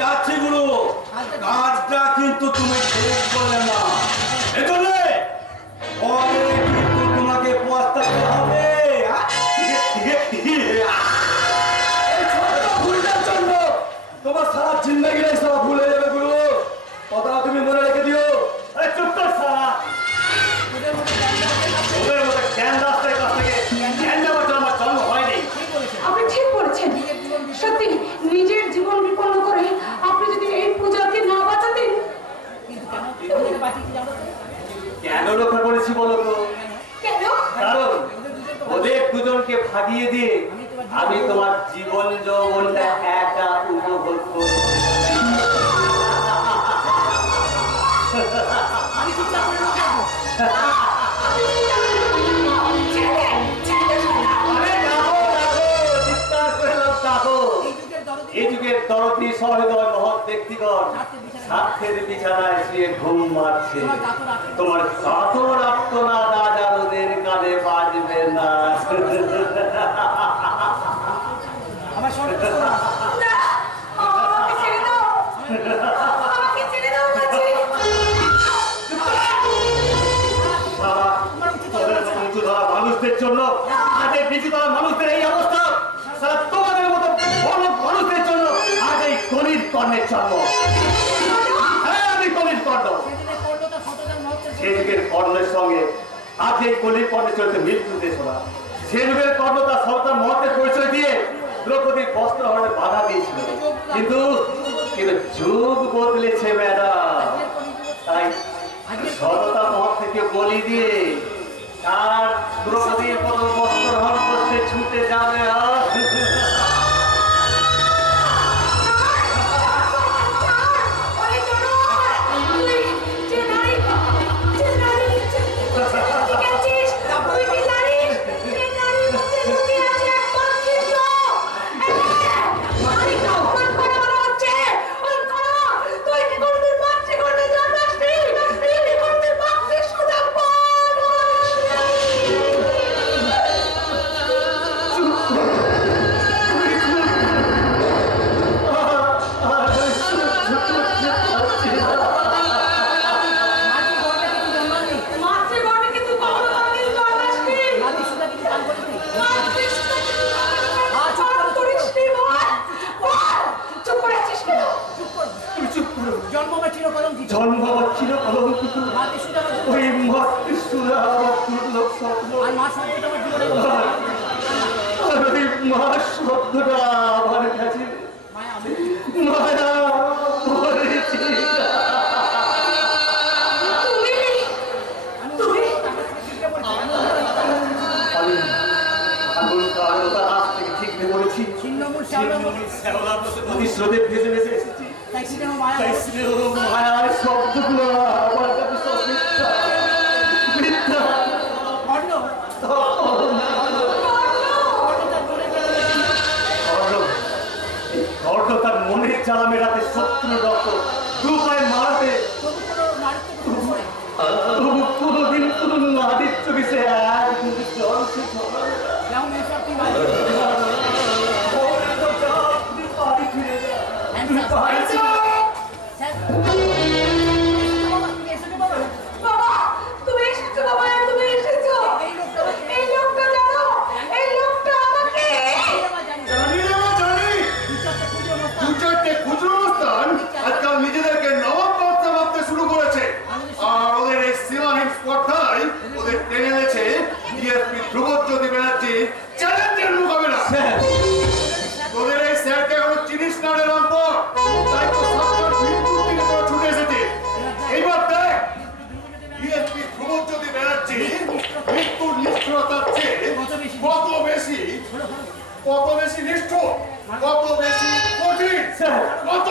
যাচ্ছি গুরু, কাজটা কিন্তু তুমি ঠিক করলে না, এজন্য পরে কিন্তু তোমাকে পস্তাতে হবে। ভুলটার জন্য তোমার সারা জিন্দগি সব ভুলে যাবে গুরু, কথা তুমি মনে রেখে দিও। আরে চুপ কর সারা, ওদের মধ্যে জ্ঞান রাস্তায় কাছ থেকে জ্ঞান দেওয়ার জন্য আমার জন্ম হয়নি। আপনি ঠিক বলেছেন, সত্যি নিজের জীবন বিপন্ন করে আপনি যদি এই পূজাকে না বাঁচাতেন। কেন রক্ষা করেছি বলো তো? কেন? কারণ ওদের দুজনকে ভাগিয়ে দিয়ে আমি তোমার জীবন যৌবনটা একা উপভোগ করব। এই যুগের দরদি সহৃদয় মহৎ ব্যক্তিগণ স্বার্থের বিছানায় শুয়ে ঘুম মারছে, তোমার কাতর আত্মনাদ আজ আর ওদের কাঁধে বাজবে না। মানুষদের জন্য আজের নিচু তারা মানুষদের এই অবস্থা, সারা তোমাদের মতো বড় মানুষদের জন্য আজ এই কলির কর্ণের জন্ম। হ্যাঁ, আমি কলির কর্ণ, সে যুগের কর্ণের সঙ্গে আজ এই কলির কর্ণের চলতে মৃত্যু দেশ না। সে যুগের কর্ণ তার সরকার মহত্বের পরিচয় দিয়ে দ্রৌপদীর বস্ত্র হরণে বাধা দিয়েছিল, কিন্তু যুগ বদলেছে ম্যাডাম, তাই সততা মহৎ থেকে বলি দিয়ে আর দ্রৌপদীর কোনো বস্ত্র হরণ করতে ছুটে যাবে। তার মনের জ্বালা মেটাতে শত্রু রক্ত দু পায়ে মারতে কোনদিন কোন আদিত্য বিষয়ে নিজেদেরকে নবাব বাচ্চা ভাবতে শুরু করেছে, আর ওদের এই সীমাহীন স্পর্ধায় ওদের টেনে এনেছে ডিএসপি ধ্রুবজ্যোতি ব্যানার্জি চ্যালেঞ্জের মোকাবেলা। তোদের এই স্যারকে এখনো চিনিস না রে রামপুর, তাই তো সরকার মৃত্যুর দিকে তোরা ছুটে এসেছে। এইবার দেখ ডিএসপি ধ্রুবজ্যোতি ব্যানার্জি মৃত্যুর নিষ্ঠুরতার চেয়ে কত বেশি নিষ্ঠুর, কত বেশি কঠিন, কত